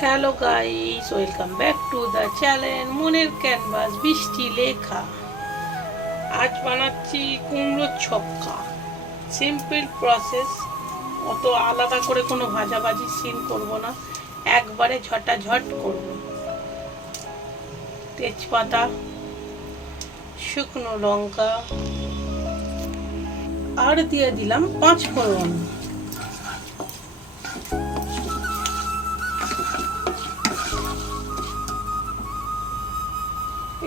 Hello guys, welcome back to the channel মনের canvas বৃষ্টি লেখা। আজ বানাচ্ছি কুমড়োর ছক্কা। সিম্পল প্রসেস, অত আলাদা করে কোনো ভাজাভাজি সিন করব না, একবারে ঝটাঝট করব। তেজপাতা, শুকনো লঙ্কা আর দিয়ে দিলাম 5 ফোড়ন।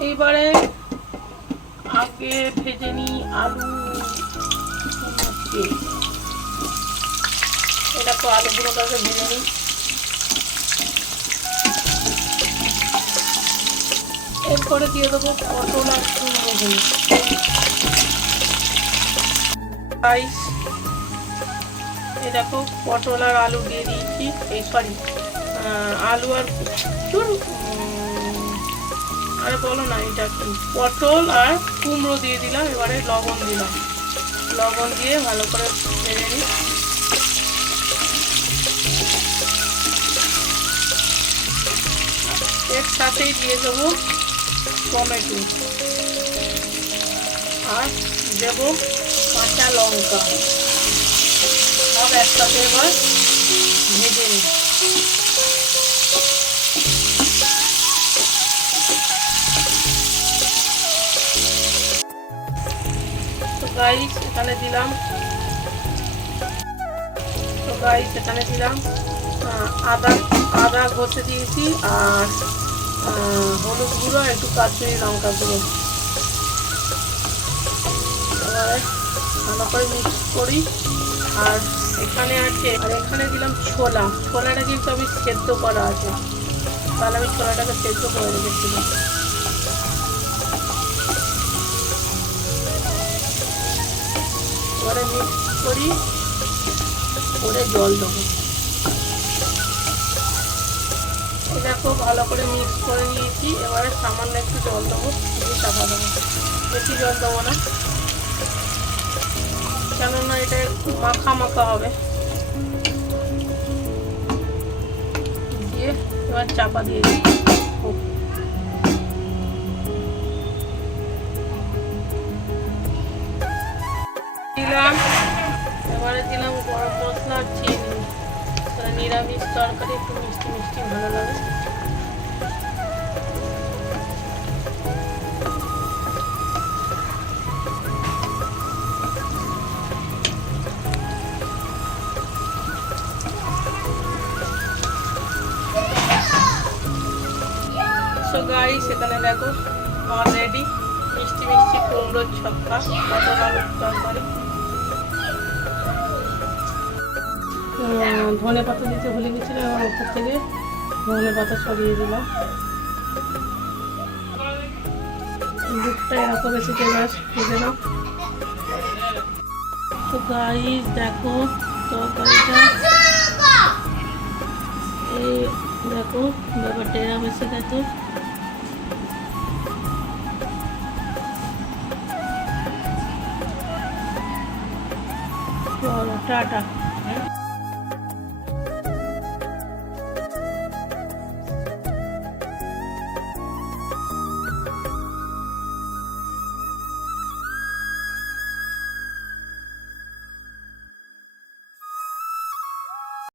এইবারে আগে ভেজে নিই আলু। এটা তো আলুগুলো কাছে ভেজে নিই। এরপরে দিয়ে দেবো পটল আর কুমড়ো। রাইস, এই দেখো পটল আর আলু দিয়ে দিয়েছি। আলু আর আরে বলো না, এটা পটল আর কুমড়ো দিয়ে দিলাম। এবারে লবণ দিলাম, লবণ দিয়ে ভালো করে ভেজে নিই। এর সাথেই দিয়ে দেবো টমেটো আর দেবো কাঁচা লঙ্কা। সব একসাথে এবার ভেজে নিই। গাইস এখানে দিলাম আদা ঘষে দিয়েছি আর হলুদ গুঁড়ো, একটু কাশ্মীরি লঙ্কা গুঁড়ো। এবারে ভালো করে মিক্স করি। আর এখানে দিলাম ছোলাটা কিন্তু আমি সেদ্ধ করা আছে, তাহলে আমি ছোলাটাকে সেদ্ধ করে রেখেছিলাম। এবারে মিক্স করে জল দেবো। দেখো ভালো করে মিক্স করে নিয়েছি। এবারে সামান্য একটু জল দেবো, দিয়ে চাপা দেবো। বেশি জল দেবো না, কেননা এটা মাখা মাখা হবে। দিয়ে এবার চাপা দিয়ে দিলাম। এবারে দিলাম গরম মশলা আর চিনি। নিরামিষ তরকারি একটু মিষ্টি মিষ্টি ভালো লাগে। সো গাইস এখানে দেখো অলরেডি মিষ্টি মিষ্টি কুমড়োর ছক্কা, পটল আলুর তরকারি। ধনে পাতা দিতে ভুলে গেছিলাম, আমার উপর থেকে ধনে পাতা ছড়িয়ে দিলাম। দুধটা এরকম বেশি তেলাস ভেজে নাও। তো গাইস দেখো তরকারিটা, এই দেখো ব্যাপারটা এরকম এসে দেখো। টাটা।